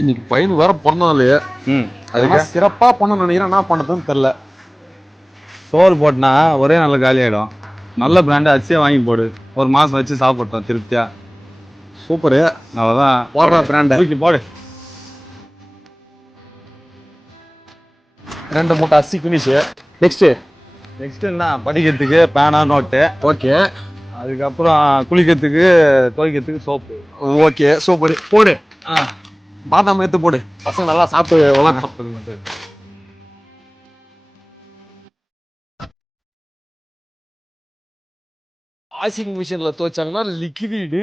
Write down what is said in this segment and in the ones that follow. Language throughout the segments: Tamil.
இன்னைக்கு பையன் வேற பிறந்தனாலே அதுக்கு சிறப்பா பண்ண நினைக்கிறேன். என்ன பண்ணதுன்னு தெரியல. சோறு போட்டுனா ஒரே நல்ல காலி ஆகிடும். நல்ல பிராண்டு அரிசியாக வாங்கி போடு. ஒரு மாதம் வச்சு சாப்பிட்டோம் திருப்தியா. சூப்பரு. அவ்வளோதான். போடுற பிராண்டை தூக்கி போடு. 2 மூட்டை அரிசி ஃபினிஷு. நெக்ஸ்ட் என்ன படிக்கிறதுக்கு பேனா நோட்டு. ஓகே. அதுக்கப்புறம் குளிக்கிறதுக்கு துவைக்கிறதுக்கு சோப்பு. Okay super. போடு. பாதாம் எடுத்து போடு. பசங்க நல்லா சாப்பிட்டு வளர்த்து. வாஷிங் மிஷின்ல துவைச்சாங்கன்னா லிக்விடு.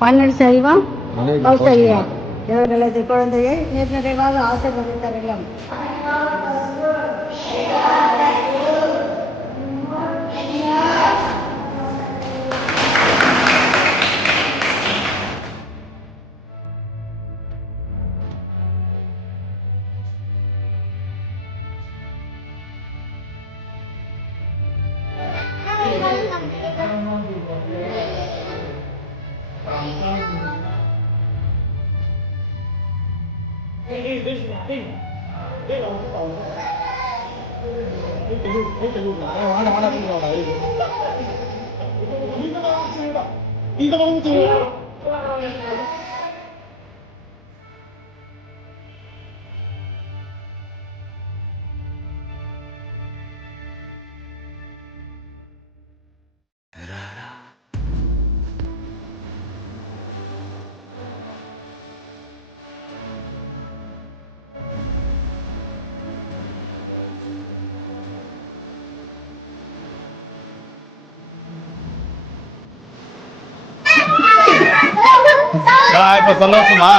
பன்னெண்டு செல்வம் கௌசல்யா இவர்களது குழந்தையை நிறைவாக ஆசீர்வதி தரலாம். இப்ப சந்தோஷமா?